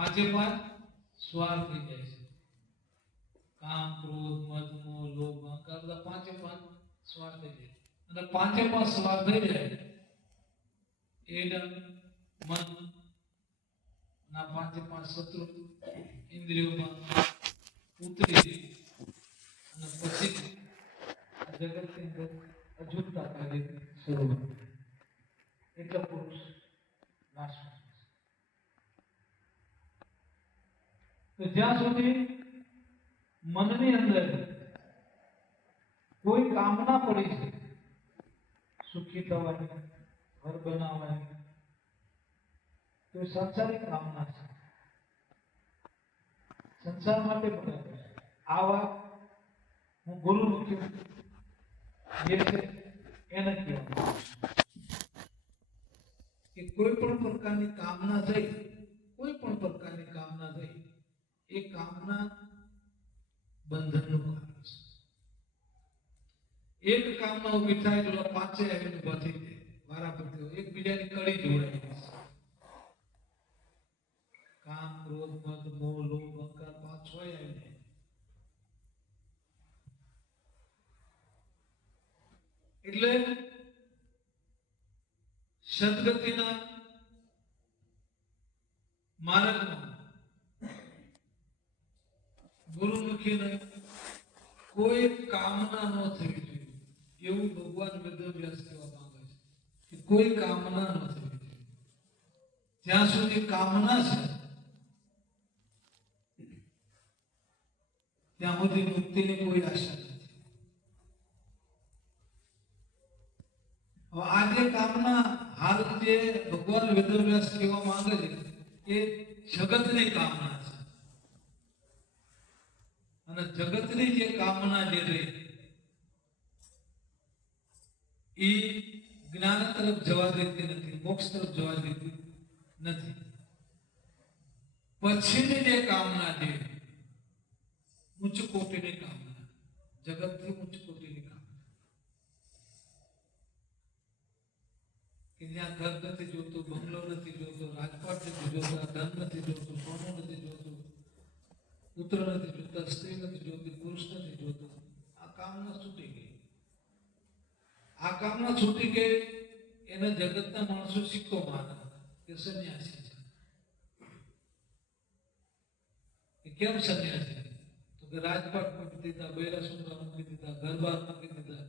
પાંચે પાંચ સ્વાર્થ થઈ જાય છે. કામ, ક્રોધ, મદ, મોહ, લોભ, અહંકાર, બધા પાંચે પાંચ સ્વાર્થ થઈ જાય. અને પાંચે પાંચ સ્વાર્થ થઈ જાય એ મન ના પાંચે પાંચ શત્રુ ઇન્દ્રિયોમાં ઉતરી અને પછી જગતની અંદર અજુગતા કાર્ય શરૂ એટલે પુરુષ નાશ પામે છે. તો જ્યાં સુધી મનની અંદર કોઈ કામના પડી છે સુખી થવાની, ઘર બનાવવાની, તો સંસારિક કામના છે, સંસાર માટે બનાવે છે. આ વાત હું ગુરુમુખી જે છે એને કહેવાનું કે કોઈ પણ પ્રકારની કામના થઈ, કોઈ પણ પ્રકારની કામના થઈ, એ કામના બંધનનું કારણ છે. એક કામના ઉભી થાય તો પાંચે આવીને ઉભા થઈ જાય, વારાફરતી એકબીજાની કડી જોડાય છે. કામ, ક્રોધ, મદ, મોહ, લોભ, અહંકાર પાંચ છ આવીને એટલે સદગતિના માર્ગમાં ગુરુમુખીને કોઈ કામના ન થવી જોઈએ એવું ભગવાન વેદવ્યાસ કહેવા માંગે છે કે કોઈ કામના ન થવી જોઈએ. જ્યાં સુધી કામના છે ત્યાં સુધી મુક્તિની કોઈ આશા નથી. હવે આ જે કામના હાલ જે ભગવાન વેદવ્યાસ કહેવા માંગે છે એ જગતની કામના છે. અને જગતની જે કામના જે રહી એ જ્ઞાન તરફ જવા દેતી નથી, મોક્ષ તરફ જવા દેતી નથી. પછીની જે કામના છે ઉચ્ચ કોટીની કામના, જગતથી ઉચ્ચ કોટીની કામના, કે જ્યાં ઘર નથી જોતું, બંગલો નથી જોતો, રાજપાટ નથી જોતા, ધન નથી જોતું, સોનું નથી જોતું, પુત્ર નથી જોતા, સ્ત્રી નથી જોતી, પુરુષ નથી જોતું. આ કામના છૂટી ગઈ. આ કામના છૂટી ગઈ એને જગતના માણસો સિક્કો માને કે સંન્યાસી છે. કેમ સંન્યાસી? તો કે રાજપાટ મૂકી દીધા, બૈરા સુંદરા મૂકી દીધા, ઘરબાર મૂકી દીધા,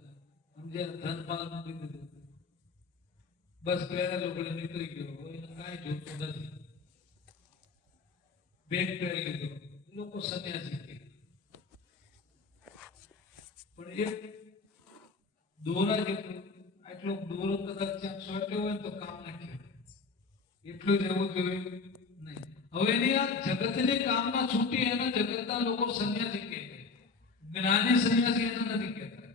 સમજ્યા, ધનપાલ મૂકી દીધું, બસ પહેરેલો ગળે નીકળી ગયો, એને કાંઈ જોતું નથી, બેગ પહેરી લીધો, લોકો સંન્યાસી કહે. પણ એક દોરા જેટલું આટલો દોરો કદાચ ત્યાં સોટ્યો હોય તો કામ નાખ્યો, એટલું જ રહેવું જોઈએ નહીં. હવે એની આ જગતની કામના છૂટી એને જગતના લોકો સંન્યાસી કહે, જ્ઞાની સંન્યાસી એને નથી કહેતા.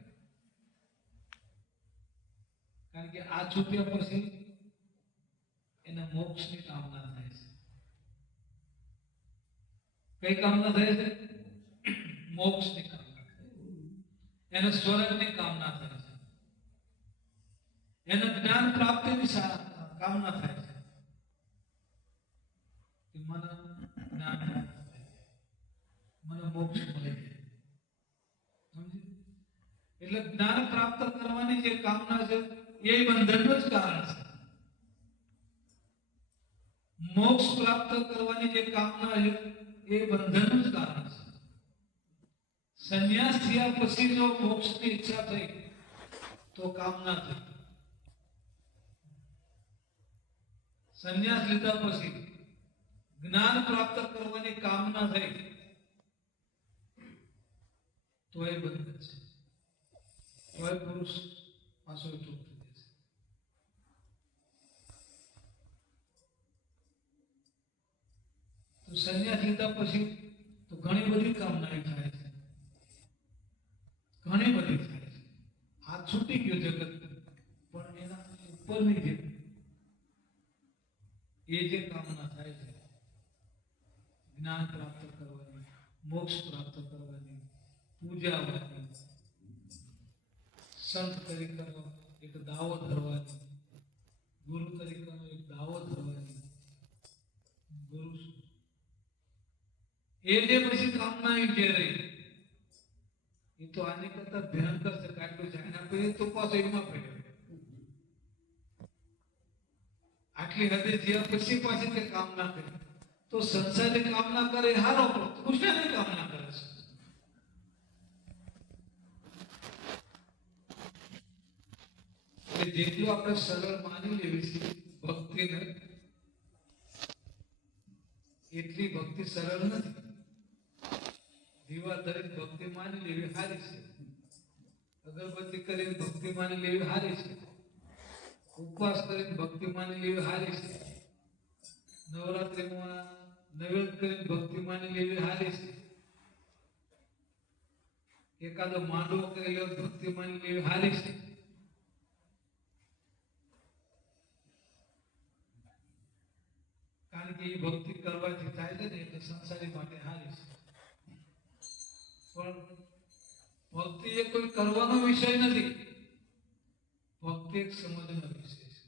કારણ કે આ છૂટ્યા પછી એને મોક્ષની કામના થાય છે. કઈ કામના થાય છે? મોક્ષની કામના થાય છે. એને સ્વર્ગની કામના થાય છે. એને જ્ઞાન પ્રાપ્તિની કામના થાય છે. કે મને જ્ઞાન પ્રાપ્ત થાય, મને મોક્ષ મળે છે. એટલે જ્ઞાન પ્રાપ્ત કરવાની જે કામના છે એ બંધનનું જ કારણ છે. મોક્ષ પ્રાપ્ત કરવાની જે કામના છે એ બંધનનું જ કારણ છે. સંન્યાસ થયા પછી જો મોક્ષની ઈચ્છા થઈ તો કામના થઈ. સંન્યાસ લીધા પછી જ્ઞાન પ્રાપ્ત કરવાની કામના થઈ તો એ બંધન છે. તો એ પુરુષ પાછો છૂટ થઈ જશે. તો સંન્યાસ લીધા પછી તો ઘણી બધી કામના થાય છે, ઘણી બધી થાય છે. આ છૂટી ગયો જગત, પણ એના ઉપરની જે કામના થાય છે, જ્ઞાન પ્રાપ્ત કરવાની, મોક્ષ પ્રાપ્ત કરવાની, પૂજા કરવાની, સંત તરીકેનો એક દાવો ધરવાની, ગુરુ તરીકેનો એક દાવો ધરવાની, ગુરુ એ જે પછી કામના જે રહી એ તો આની કરતા ભયંકર છે. કાઢ્યું છે એના પછી તો પાછો એમાં પડ્યો. આટલી હદે જ્યાં પછી પાછી તે કામના કરે તો સંસારની કામના કરે હારો, પણ કૃષ્ણની કામના કરે છે. જેટલું આપણે સરળ માની લેવી છે ભક્તિને, એટલી ભક્તિ સરળ નથી. દીવા ધરી ભક્તિ માની લેવી હારી છે, અગરબત્તી કરીને ભક્તિ માની લેવી હારી છે, ઉપવાસ કરીને ભક્તિ માની લેવી હારી છે, નવરાત્રિમાં નૈવેદ્ય કરીને ભક્તિ માની લેવી હારી છે, એકાદો માંડવો કરી લેવો ભક્તિ માની લેવી હારી છે. કારણ કે એ ભક્તિ કરવાથી થાય છે ને એટલે સંસારી માટે હારી છે. પણ ભક્તિ એ કોઈ કરવાનો વિષય નથી, ભક્તિ એક સમજવાનો વિષય છે.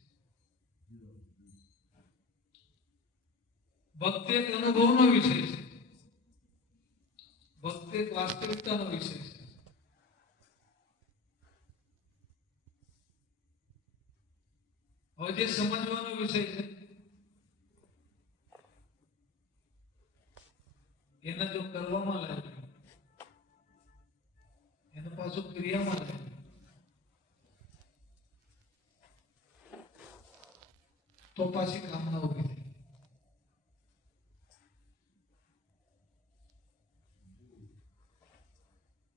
ભક્તિ એક અનુભવનો વિષય છે, ભક્તિ એક વાસ્તવિકતાનો વિષય છે. હવે જે સમજવાનો વિષય છે એને જો કરવામાં લાગે, એને પાછું ક્રિયામાં લાગે, તો પાછી કામના ઉભી થઈ.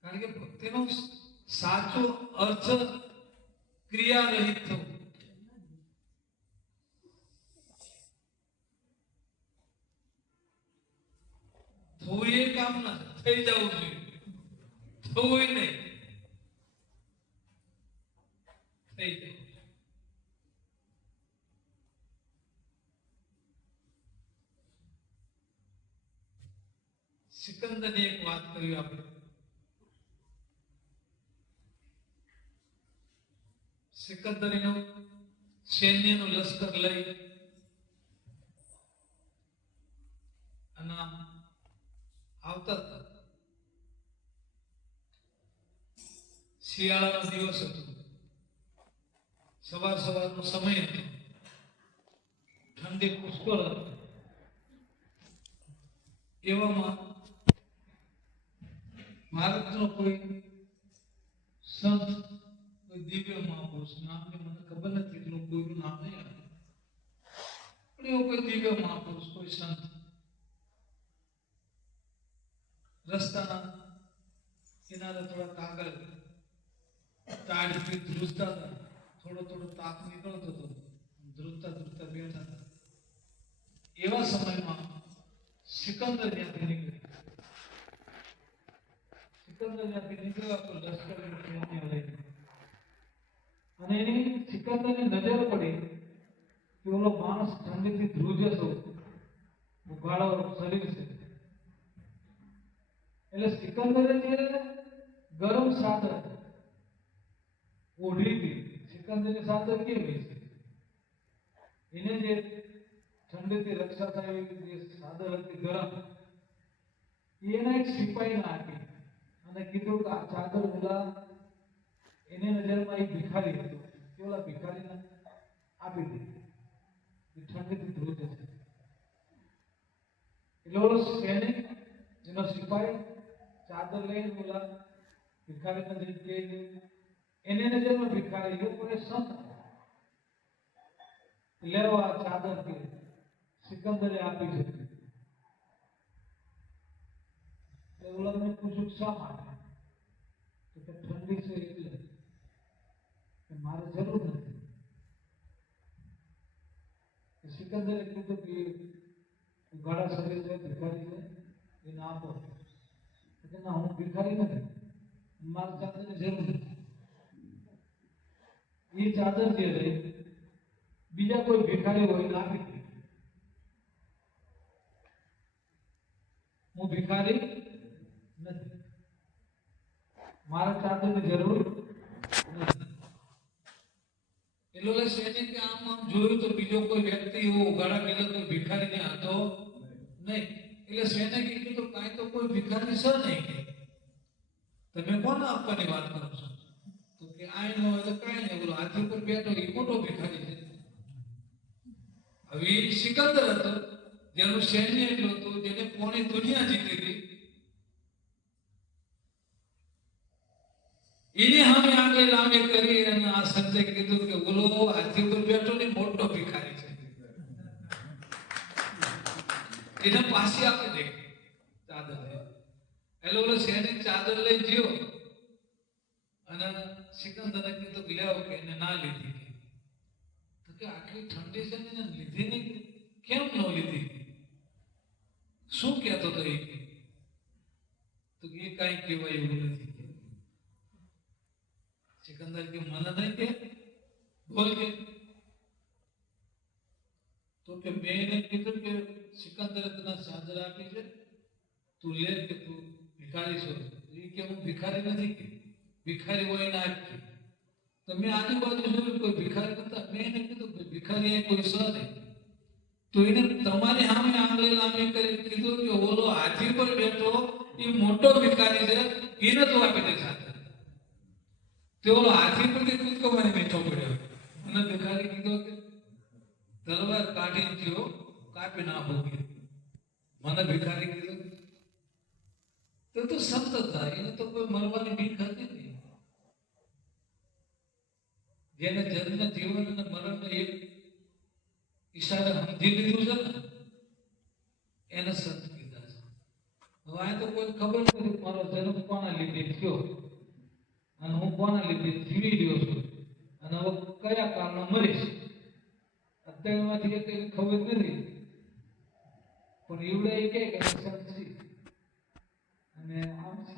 કારણ કે ભક્તિનો સાચો અર્થ ક્રિયા રહિત થવું. થવું એ કામ ના થઈ જવું જોઈએ, થવું નહીં થઈ જવું. સિકંદરની એક વાત કરી આપણે. સિકંદરીનું સૈન્યનું લશ્કર લઈ અને આવતા હતા. શિયાળાનો દિવસ હતો, સવારનો સમય હતો, ઠંડી પુષ્કળ હતી. એવામાં ભારતનો કોઈ સંત, કોઈ દિવ્ય મહાપુરુષ, નામને મને ખબર નથી, એટલું કોઈનું નામ નહીં આવે, પણ એવો કોઈ દિવ્ય મહાપુરુષ, કોઈ સંત રસ્તાના કિનારે થોડા કાગળ તાડથી ધ્રુજતા હતા. થોડો તાપ નીકળતો હતો, ધ્રુજતા બેઠા હતા. એવા સમયમાં સિકંદર ત્યાંથી નીકળ્યા. સિકંદર ત્યાંથી નીકળ્યા તો લશ્કર લઈને, અને એની સિકંદરની નજર પડી કે ઓલો માણસ ઠંડીથી ધ્રુજે છે, ઉઘાડો શરીર છે. એટલે સિકંદરે જે ગરમ ચાદર ઓઢી હતી, સિકંદરની ચાદર કેવી છે, એને જે ઠંડીથી રક્ષા થાય એવી જે ચાદર હતી ગરમ, એના એક સિપાહીને આપી અને કીધું કે આ ચાદર ઓલા એની નજરમાં એક ભિખારી હતો, કે ઓલા ભિખારીને આપી દીધી, ઠંડીથી ધ્રુજે છે. એટલે ઓલો સૈનિક, એનો સિપાહી ચાદર લઈને ઓલા ભિખારીને જઈને એની નજરમાં ભિખારી લોકોને સંત લેવા ચાદર કે સિકંદરે આપી છે. ઓલાને પૂછ્યું શા માટે, તો કે ઠંડી છે એટલે, કે મારે જરૂર નથી. સિકંદરે કીધું કે ઉઘાડા શરીર છે, ભિખારી છે, એને આપો. ના, હું ભિખારી નથી, મારે ચાદરની જરૂર નથી. એ ચાદર જે રહી બીજા કોઈ ભિખારી હોય ને આપી દે. હું ભિખારી નથી, મારે ચાદરની જરૂર નથી. એટલે સૈનિકે આમ જોયું તો બીજો કોઈ વ્યક્તિ એવો ઉઘાડા કલર કોઈ ભિખારીને હતો નહીં. એટલે સ્વેને કીધું તો કાંઈ તો કોઈ ભિખારી છે નહીં કે તમે કોને આપવાની વાત કરો છો? તો કે આય નો એટલે કાંઈ નહીં, બોલો હાથી ઉપર બેઠો એ મોટો ભિખારી છે. હવે એ સિકંદર હતો જેનું સૈન્ય એટલું હતું, જેને પોણી દુનિયા જીતી હતી. એની સામે આગળ લાંબે કરી અને આ સંજય કીધું કે બોલો હાથી ઉપર બેઠો ને મોટો ભિખારી છે, એને પાછી આપી દે ચાદર. એટલે બોલો સૈનિક ચાદર લઈ ગયો અને સિકંદરે કીધું કે લેવો કે એને ના લીધી. તો કે આટલી ઠંડી છે ને લીધી નહીં, કેમ ન લીધી? શું કહેતો હતો એ? તો એ કાંઈ કહેવાય એવું નથી. સિકંદર કે મને નહીં કે બોલ કે. તો કે મેં એને કીધું કે સિકંદરે તને ચાદર આપી છે, તું લે કે તું ભિખારી છો. એ કે હું ભિખારી નથી કે, ભિખારી હોય ના આપી. તો મેં આજુબાજુ જોયું કોઈ ભિખારી નતા. મેં એને કીધું કે ભિખારી એ કોઈ સ નહીં. તો એને તમારી સામે આંગળી લાંબી કરી કીધું કે ઓલો હાથી પર બેઠો એ મોટો ભિખારી છે, એને તું આપી દે ચાદર. તે ઓલો હાથી પરથી કૂદકો મારી બેઠો પડ્યો અને ભિખારી કીધો કે તલવાર કાઢી ગયો કાપી નાખો કે. મને ભિખારી કીધું તો સંત હતા, એને તો કોઈ મરવાની બીક હતી નહીં. જેને જન્મ જીવન અને મરણ એક ઈશારે સમજી લીધું છે ને એને સંત કીધા છે. હવે આ તો કોઈ ખબર નથી મારો જન્મ કોના લીધે થયો અને હું કોના લીધે જીવી રહ્યો છું અને હવે કયા કારણે મરીશ. અત્યારમાંથી એ કઈ ખબર નથી, પણ એવડે એ કે સંત છે અને આમ છે.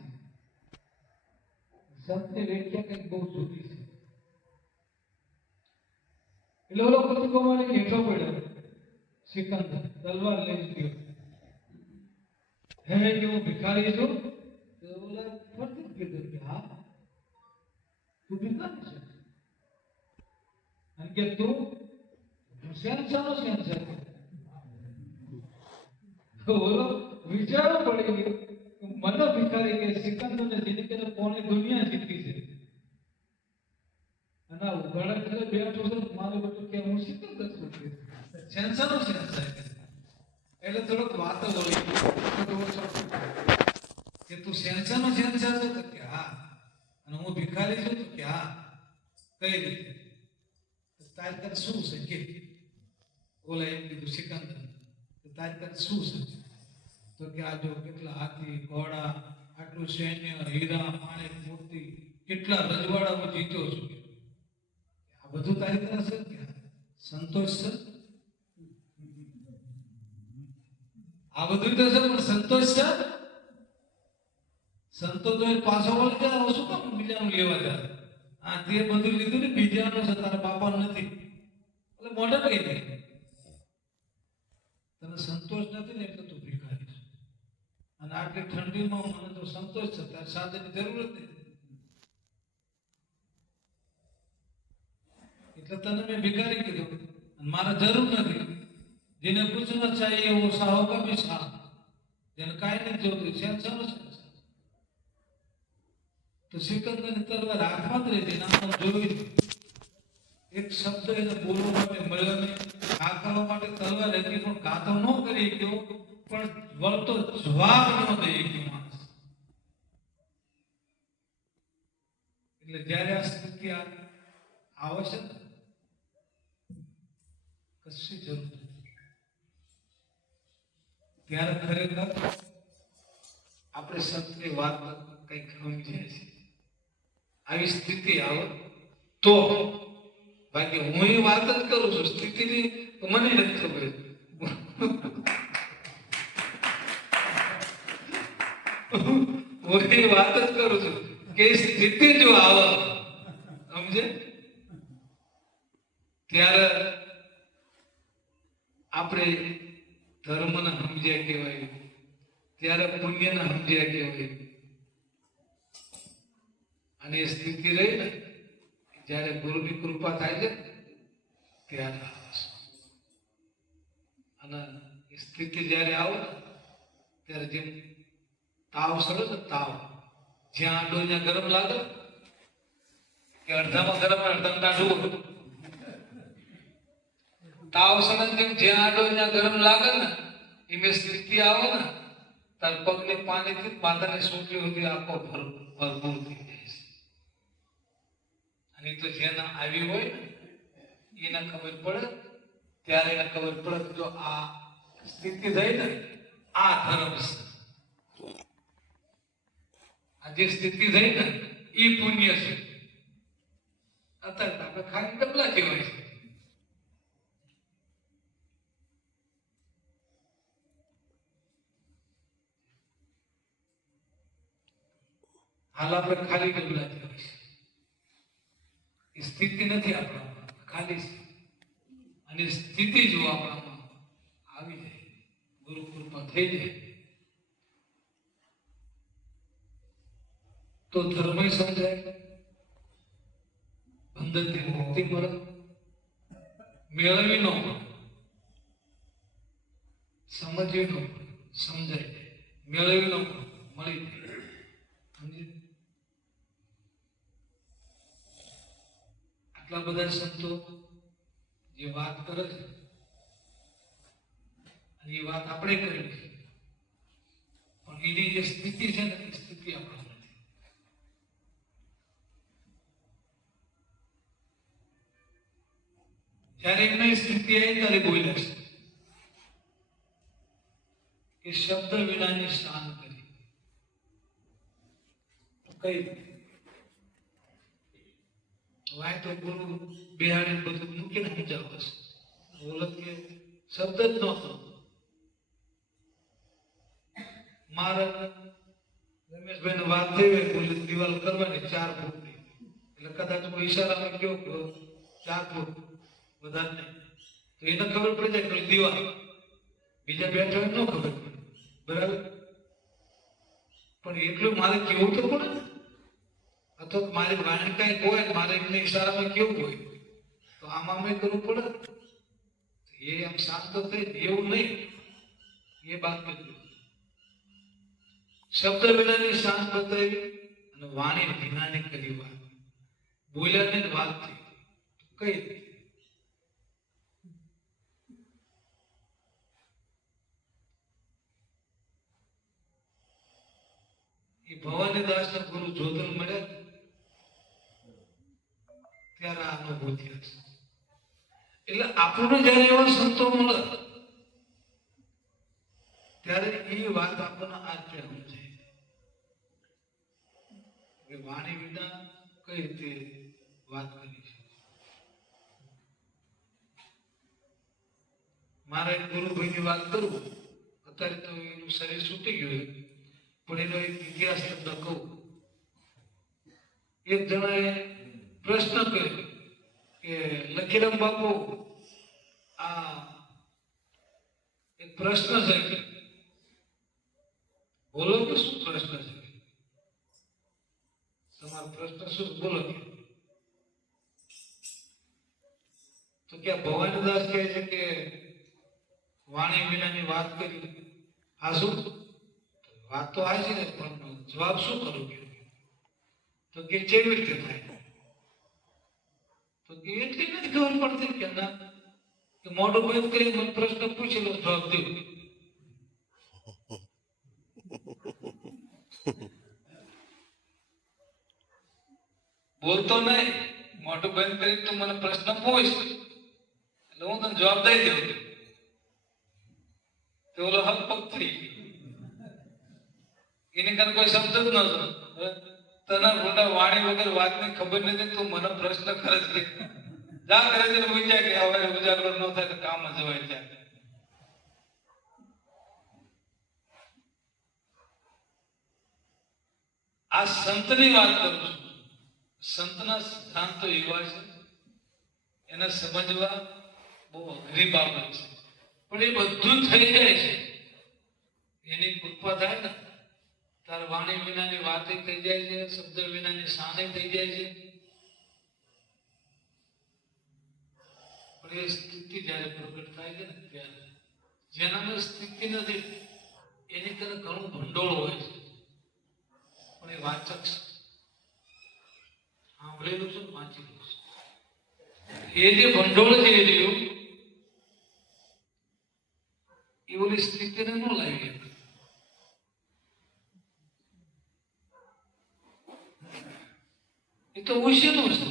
સંતની વ્યાખ્યા કઈક બહુ જુદી છે. એટલે ઓલો કૂદકો મારી હેઠો પડ્યો સિકંદર, તલવાર લઈ ગયો. હે કે હું ભિખારી છું? તો ઓલા ફરતી કીધું કે હા તું ભિખારી છે. અને કે તું શહેનશાહનો શહેનશાહ. ઓલો વિચારો પડી ગયો, મને ભિખારી કે સિકંદરને જિંદગીને કોને દુનિયા જીતી છે અને આ ઉઘાડા એટલે બેઠો છે મારું બધું કે હું સિકંદર છું શહેનશાહનો શહેનશાહ. એટલે થોડોક વાતો બોલી કે તું શહેનશાહનો શહેનશાહ છે? તો કે હા. અને હું ભિખારી છું? તો કે હા. કઈ રીતે? તારી તને શું છે કે? ઓલા એમ કીધું સિકંદર તારી તને શું છે? તો કે આ જો કેટલા હાથી ઘોડા, આટલું સૈન્ય, હીરા માણેક મોતી, કેટલા રજવાડા હું જીત્યો છું. આ બધું તારી તરફ છે કે સંતોષ છે? આ બધું તો છે પણ સંતોષ છે? સંતોષ તો પાછો વળી જાય, શું કામ બીજાનું લેવા જાય? આ તે બધું લીધું ને બીજાનું છે, તારા બાપાનું નથી. એટલે મોઢે કઈ દે તને સંતોષ નથી ને એટલે તું ભિખારી છે. અને આટલી ઠંડીમાં મને તો સંતોષ છે, તારે સાધનની જરૂર નથી એટલે તને મેં ભિખારી કીધું. અને મારે જરૂર નથી. જેને કુછ ન ચાહીએ वो साहो का भी साथ, જેને કાંઈ નથી જોતું શહેનશાહનો શહેનશાહ. તો સિકંદરની તલવાર હાથમાં જ રહી હતી. આમ જોયું એક શબ્દ એને બોલવા માટે મળ્યો નહીં. ઘા કરવા માટે તલવાર હતી પણ ઘા તો ન કરી ગયો, પણ વળતો જવાબ ન દઈ ગયો માણસ. એટલે જયારે આ સ્થિતિ આવે છે ને કશી જરૂર નથી, ત્યારે ખરેખર આપણે સંતની વાત કંઈક સમજીએ છીએ. આવી સ્થિતિ આવે તો, બાકી હું એ વાત જ કરું છું સ્થિતિની મને નથી ખબર. હું એ વાત જ કરું છું કે સ્થિતિ જો આવે સમજે ત્યારે આપણે ધર્મને સમજ્યા કહેવાય, ત્યારે પુણ્યને સમજ્યા કહેવાય. અને એ સ્થિતિ રહી ને જયારે ગુરુની કૃપા થાય છે ત્યારે અને એ સ્થિતિ જયારે આવે ત્યારે જેમ તાવ સડે ને તાવ, જ્યાં આડો ત્યાં ગરમ લાગે કે અડધામાં ગરમ અડધામાં ટાઢું હોય. તાવ સડે જેમ જ્યાં આડો ત્યાં ગરમ લાગે ને એમાં સ્થિતિ આવે ને તાર પગને પાણીથી માથાની સોટલી સુધી આખો ભરપૂર થઈ જાય છે. અને તો જેના આવી હોય ને એને ખબર પડે, ત્યારે એને ખબર પડે કે જો આ સ્થિતિ થઈ ને આ ધર્મ છે, આ જે સ્થિતિ થઈ ને એ પુણ્ય છે. અત્યારે આપણે ખાલી ડબલા કહેવાય છે. હાલ આપણે ખાલી ડબલા કહેવાય છે. એ સ્થિતિ નથી આપણામાં, ખાલી છે. અને સ્થિતિ જો આપણામાં આવી જાય, ગુરુ કૃપા થઈ જાય, તો ધર્મ સમજાય, બંધનથી મુક્તિ મળે, મેળવી ન મળે, સમજવી ન મળે, સમજાય, મેળવી ન મળે, મળી જાય. આટલા બધા સંતો જે વાત કરે છે અને એ વાત આપણે કરી છે, પણ એની જે સ્થિતિ છે ને એ સ્થિતિ આપણે નથી. જ્યારે એમની સ્થિતિ આવી ત્યારે બોલ્યા છે કે શબ્દ વિનાની શાન કરી. કઈ વાય તો ગુરુ બિહારી બધું મૂકીને સમજાવ છે. બોલો કે શબ્દ જ ન કરો. મારા રમેશભાઈ ને વાત થઈ હોય, બોલી દિવાલ કરવાની 4 ફૂટની, એટલે કદાચ કોઈ ઈશારામાં કયો 4 ફૂટ વધારે નહીં, તો એને ખબર પડી જાય કે દિવાલ. બીજા બેઠા હોય ન ખબર પડે, બરાબર. પણ એટલું મારે કેવું તો પડે ને, અથવા મારી વાણી કઈ હોય, મારે એમને ઈશારામાં કેવું હોય, તો આમાં મેં કરવું પડે. એ આમ શાંત થઈ, એવું નહીં, એ બાત કરી. શબ્દ વિનાની શાંત બતાવી અને વાણી વિનાની કરી વાત. બોલ્યા ને વાત થઈ કઈ એ ભવાની દાસ ના ગુરુ જોધલ મળ્યા ત્યારે આ અનુભવ થયા છે. એટલે આપણને જયારે એવા સંતો મળે ત્યારે એ વાત આપણને આત્ય સમજાય કે વાણી વિના કઈ રીતે વાત કરી છે. મારા એક ગુરુભાઈની વાત કરું, અત્યારે તો એનું શરીર છૂટી ગયું, પણ એનો એક ઇતિહાસ તમને કહું. એક જણાએ પ્રશ્ન કર્યો કે લખીરામ બાપુ, આ એક પ્રશ્ન છે કે બોલો કે શું પ્રશ્ન છે, તમારો પ્રશ્ન શું, બોલો. તો કે ભવાનીદાસ કહે છે કે વાણી વિનાની વાત કરી. આ શું વાત તો આ છે ને, પણ જવાબ શું કરું? તો કે કેવી રીતે થાય? તો કે એટલી નથી ખબર પડતી કે ના, કે મોઢું બંધ કરી મને પ્રશ્ન પૂછી લો, જવાબ દઉં. બોલતો નહીં, મોઢું બંધ કરી તું મને પ્રશ્ન પૂછ એટલે હું તને જવાબ દઈ દઉં. તો ઓલો હકપક થઈ એની કારણે કોઈ શબ્દ જ નતો. તને મોટા વાણી વગર વાતની ખબર નથી, તું મને પ્રશ્ન કરે છે. જા કરે છે વિચાર કે હવે ઉજાગરો ન થાય તો કામ જવાય ત્યાં. આ સંતની વાત કરું છું. સંતના સિદ્ધાંતો એવા છે, એને સમજવા બહુ અઘરી બાબત છે, પણ એ બધું થઈ જાય છે. એની કૃપા થાય ને તાર વાણી વિનાની વાત થઈ જાય છે, શબ્દ વિનાની શાને થઈ જાય છે. પણ એ સ્થિતિ જયારે પ્રગટ થાય છે ને ત્યારે જેનામાં સ્થિતિ નથી એની તરફ ઘણું ભંડોળ હોય છે, પણ એ વાચક છે, સાંભળેલું છે, વાંચેલું છે. એ જે ભંડોળ છે એ રહ્યું એ ઓલી સ્થિતિને ન લાવી શકે. એ તો ઉશીનું છે,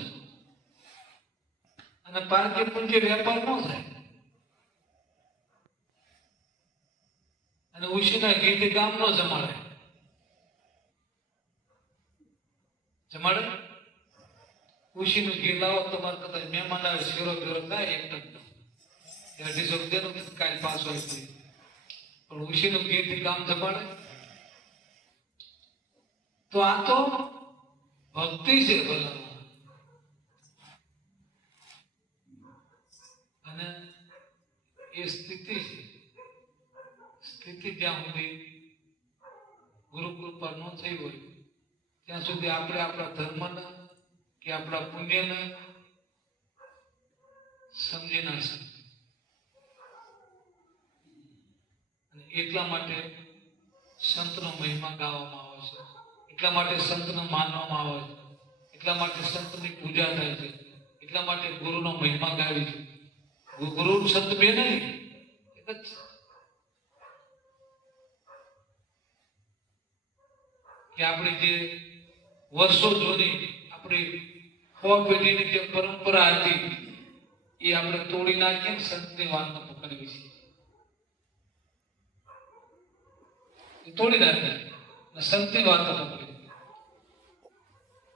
અને પારકે પૂંજે વેપાર ન થાય. અને ઉશીના ગીત ગામ નો જમાડે. જમાડે ઉશીનું ઘી લાવો, તમારે કદાચ મહેમાન આવે, શેરો બેરો થાય, એક ટક 250 દેનું કાલ પાસ હોય, પણ ઉશીનું ગીત ગામ જમાડે. તો આ તો ભક્તિ છે ભલા, અને એ સ્થિતિ છે. સ્થિતિ જ્યાં સુધી ગુરુ કૃપા ન થઈ હોય ત્યાં સુધી આપણે આપણા ધર્મને કે આપણા પુણ્યને સમજી ના શકીએ. અને એટલા માટે સંતનો મહિમા ગાવામાં આવે છે, એટલા માટે સંતને માનવામાં આવે છે, એટલા માટે સંતની પૂજા થાય છે, એટલા માટે ગુરુનો મહિમા ગાવી છે. ગુરુ સંત બે નહીં, એક જ છે. કે આપણી જે વર્ષો જૂની આપણી પેઢીની જે પરંપરા હતી એ આપણે તોડી નાખીએ, સંતની વાતને પકડવી છે, એ તોડી નાખીએ, સંતની વાતો પકડી.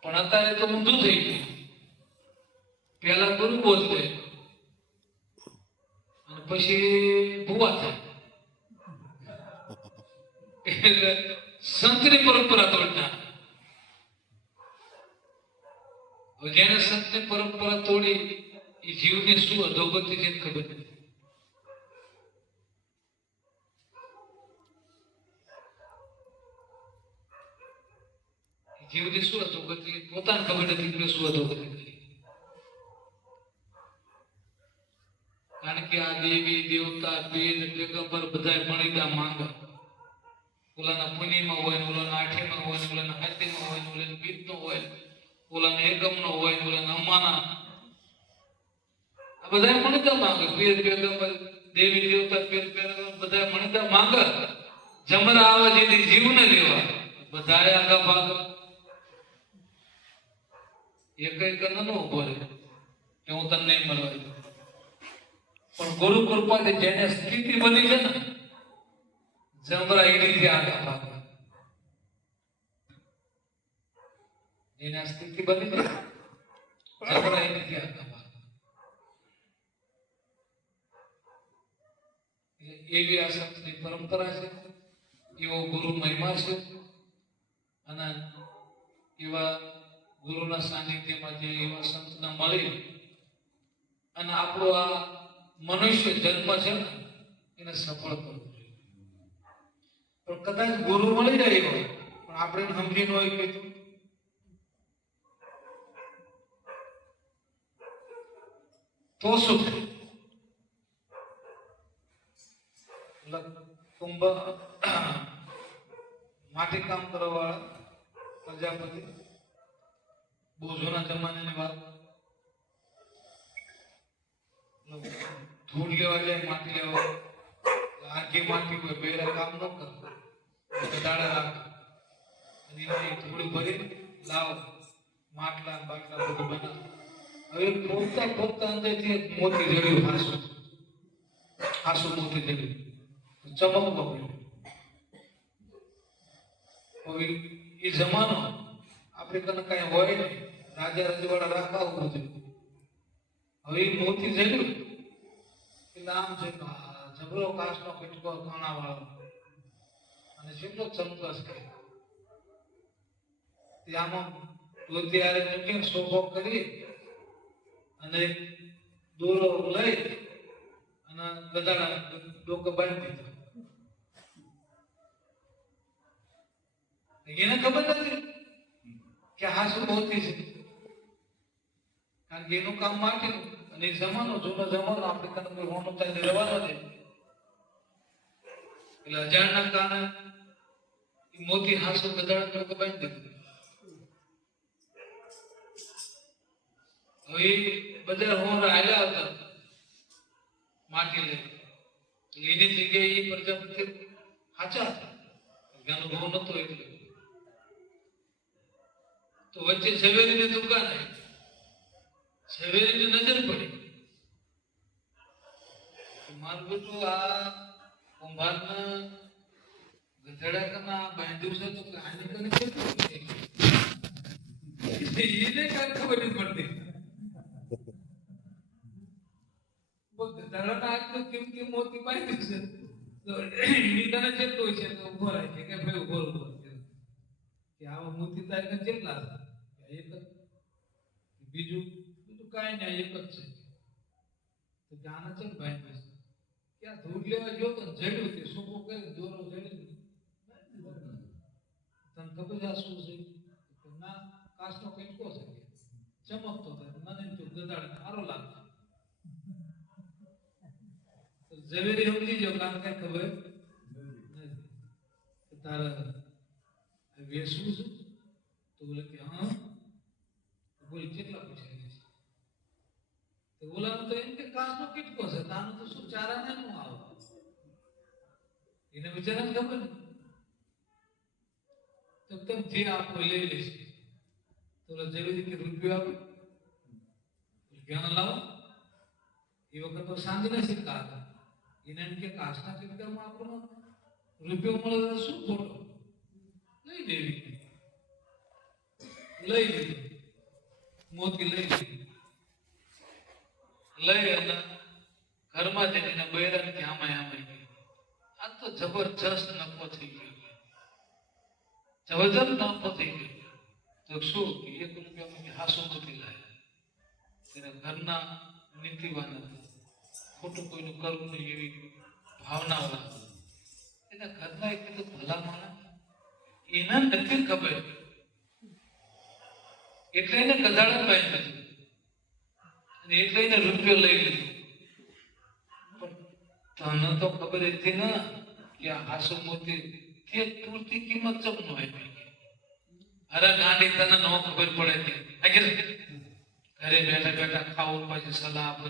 પણ અત્યારે તો ઊંધું થઈ ગયું. પેલા ગુરુ બોલતે અને પછી ભૂવા થાય, એટલે સંતની પરંપરા તોડી નાખે. જેને સંતની પરંપરા તોડી એ જીવને શું અધોગતિ છે ખબર નથી. જીવની શું અધોગતિ પોતાને ખબર નથી કે શું અધોગતિ કરી. કારણ કે આ દેવી દેવતા બેન પેગમ્બર બધા મણીદા માંગા. ઓલાના પુણ્યમાં હોય, ઓલાના આઠેમાં હોય, ઓલાના હાથીમાં હોય, ઓલાના બીજનો હોય, ઓલાના એકમનો હોય, ઓલાના અમાના, આ બધા મણીદા માંગે. પીર પેગમ્બર દેવી દેવતા પીર પેગમ્બર બધા મણીદા માંગે. જમરા આવે જેથી જીવને લેવા બધા આગા ભાગ. એક ન ઉભો રહે કે હું તને નહીં મળવા. પણ ગુરુ કૃપાથી જેને સ્થિતિ બની છે ને, જમરા એ રીતે આગળ ભાગે. જેને સ્થિતિ બની છે જમરા એ રીતે આગળ ભાગે. એવી આ સંતની પરંપરા છે, એવો ગુરુ મહિમા છે. અને એવા ગુરુના સાનિધ્યમાં જે એવા સંતને મળી અને આપણો આ મનુષ્ય જન્મ છે ને એને સફળ કરવું જોઈએ. પણ કદાચ ગુરુ મળી જાય હોય પણ આપણે સમજી ન હોય કે તો શું થાય? કુંભ માટી કામ કરવા પ્રજાપતિ, બહુ જૂના જમાનાની વાત. ધૂળ લેવા જાય, માટી લેવા, આખી માટી કોઈ બેરા કામ ન કરે, દાડા રાખે અને એની ધૂળ ભરી લાવો, માટલા બાટલા બધું બનાવે. હવે પોતા પોતા અંદરથી મોતી જડ્યું, હાસું હાસું મોતી જડ્યું, ચમકવા પડ્યું. હવે એ જમાનો આપણે કને કઈ હોય નહીં, રાજા રજવાડા રાખવા બધું. હવે એ મોતી જડ્યું એટલે આમ છે જબરો કાચનો કટકો કાણા વાળો અને જેટલો ચમકસ કરે આમાં દોતિયારે મૂકીને સોફો કરી અને દોરો લઈ અને ગધાડા ડોકો બાંધી દીધો. એને ખબર નથી કે આ શું મોતી છે, કારણ કે એનું કામ માટીનું. અને એ જમાનો જૂનો જમાનો આપણે કને કોઈ હોનું ચાલી રહેવાનો છે એટલે અજાણના કારણે મોતી હાસો ગધાડા લોકો બાંધી દીધું. હવે બધા હોર આલ્યા હતા માટી લઈ, એની જગ્યાએ એ પ્રજાપતિ સાચા હતા, અનુભવ નતો એટલે. તો વચ્ચે ઝવેરીની દુકાન આવી, ઝવેરીની નજર પડી, મારું બેટું આ કુંભારના ગધેડા કના બાંધ્યું છે, તો આની કને કેટલું એને કઈ ખબર નથી પડતી. ગધેડાના આટલું કિંમતી મોતી બાંધ્યું છે, તો એની કને કેટલું છે, તો ઉભો રાખે કે ભાઈ ઉભો કે આવા મોતી તારી કને કેટલા છે? એક જ. બીજું કાંઈ નહીં, એક જ છે. તો જાણે છે ને બાંધ્યું છે, ક્યાં ધૂળ લેવા ગયો તો જડ્યું, તે સોપો કરી દોરો જડી, તને ખબર છે આ શું છે? ના, કાચનો કટકો છે, ચમકતો થાય, મને તો ગધાડ સારો લાગતો. ઝવેરી સમજી જાવ, કારણ કઈ ખબર નથી. તારે વેસવું છે? તો બોલે કે હા. બોલે કેટલા પૈસા છે? તો બોલા તો એમ કે કાચનો કટકો છે, તાનું તો શું ચારાને નું આવે, એને બિચારાને ખબર ને. તો તમે જે આપો લઈ લેશે. તો જેવી રીતે રૂપિયો આપો, રૂપિયાનો લાવો. એ વખત તો સાંજના સિક્કા હતા, એને એમ કે કાચના સિક્કામાં આપણો રૂપિયો મળે તો શું ખોટો, લઈ લેવી. લઈ લીધું, મોતી લઈ લીધી, લઈ અને ઘરમાં જઈને બૈરાને કે આમાં આ તો જબરજસ્ત નફો થઈ ગયો, જબરજસ્ત નફો થઈ ગયો. તો શું કે 1 રૂપિયામાં હાસો મોતી લાવ્યા. તેના ઘરના નીતિવાન હતા, ખોટું કોઈનું કરવું નહીં એવી ભાવના હતા. એના ઘરના એક કીધું ભલા માણસ, એના નથી ખબર એટલે એને ગધાડા બાંધી દીધું અને એટલે એને રૂપિયો લઈ લીધો. પણ તને તો ખબર હતી ને કે આ હાસો મોતી તે પૂરતી કિંમત ચમ નો આપી. અરે ગાંડી, તને ન ખબર પડે કે ઘરે બેઠા બેઠા ખાવું, પછી સલાહ આપે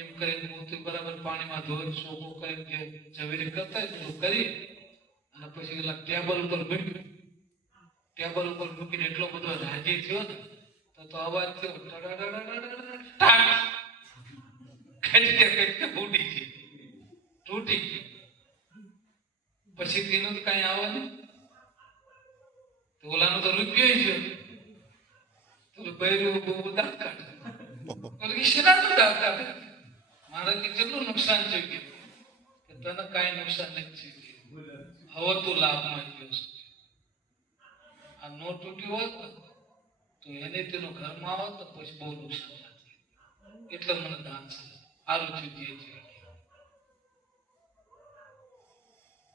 એમ કરીને મોતી બરાબર પાણીમાં ધોઈ સોગો કરી કે ઝવેરી કરતા બધું કરી અને પછી પેલા ટેબલ ઉપર મૂક્યું. ટેબલ ઉપર મૂકીને એટલો બધો રાજી થયો ને તો અવાજ થયો, તૂટી ગઈ. પછી તેનું કઈ આવવાનું, તો ઓલાનો તો રૂપિયો છે, તો બૈરું બહુ દાંત કાઢે, મારે કેટલું નુકસાન થઈ ગયું, કે તને કઈ નુકસાન નથી થઈ ગયું, હવે તું લાભમાં ગયો છે. આ નો તૂટ્યું હોત તો એને તેનો ઘરમાં આવત તો પછી બહુ નુકસાન થાય. એટલે મને દાન છે, સારું થયું જે છે.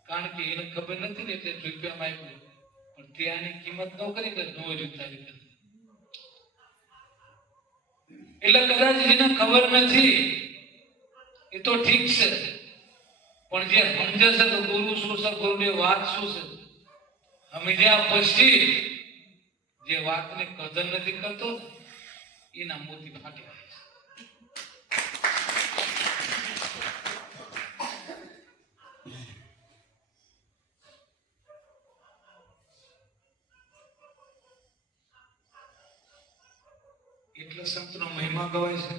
કારણ કે એને ખબર નથી ને એટલે રૂપિયામાં આવ્યું, પણ ત્યાંની કિંમત ન કરી એટલે નો રૂપિયા. એટલે કદાચ જેને ખબર નથી એ તો ઠીક છે, પણ જે સમજે છે તો ગુરુ શું છે, ગુરુની વાત શું છે, સમજ્યા પછી જે વાતની કદર નથી કરતો એના મોતી ફાટી જાય છે. એટલે સંતનો મહિમા ગવાય છે,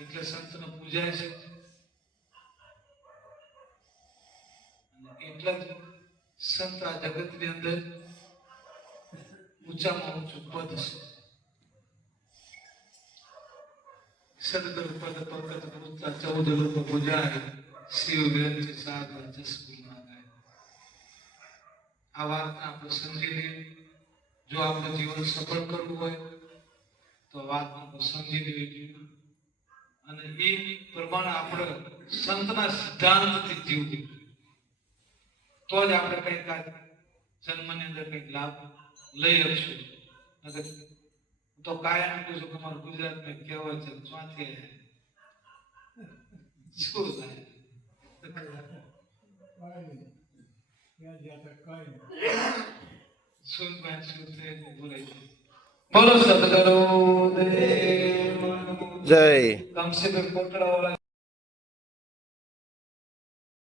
એટલે સંતનો પૂજાય છે, એટલા જ સંત આ જગતની અંદર ઊંચામાં ઊંચું પદ છે. સદગુરુ પદ પંકજ પૂજતા 14 રૂપ પૂજાય, શિવ ગ્રંથ સાગર જસ ગુરુના ગાય. આ વાતને આપણે સમજી લઈએ. જો આપણે જીવન સફળ કરવું હોય તો વાતને સમજી લેવી જોઈએ અને એ પ્રમાણે આપણે સંતના સિદ્ધાંતથી જીવવું, તો જ આપણે કંઈક જન્મની અંદર કંઈક લાભ લઈ શકશું. તો કાયમ કહું છું કે અમારું ગુજરાતમાં કહેવત છે, ચોથી શું થાય શું કાંઈ શું છે તે ભૂલાઈ જાય. બોલો સદગુરુ દેવ જય કામસેભાઈ કોટડાવાળા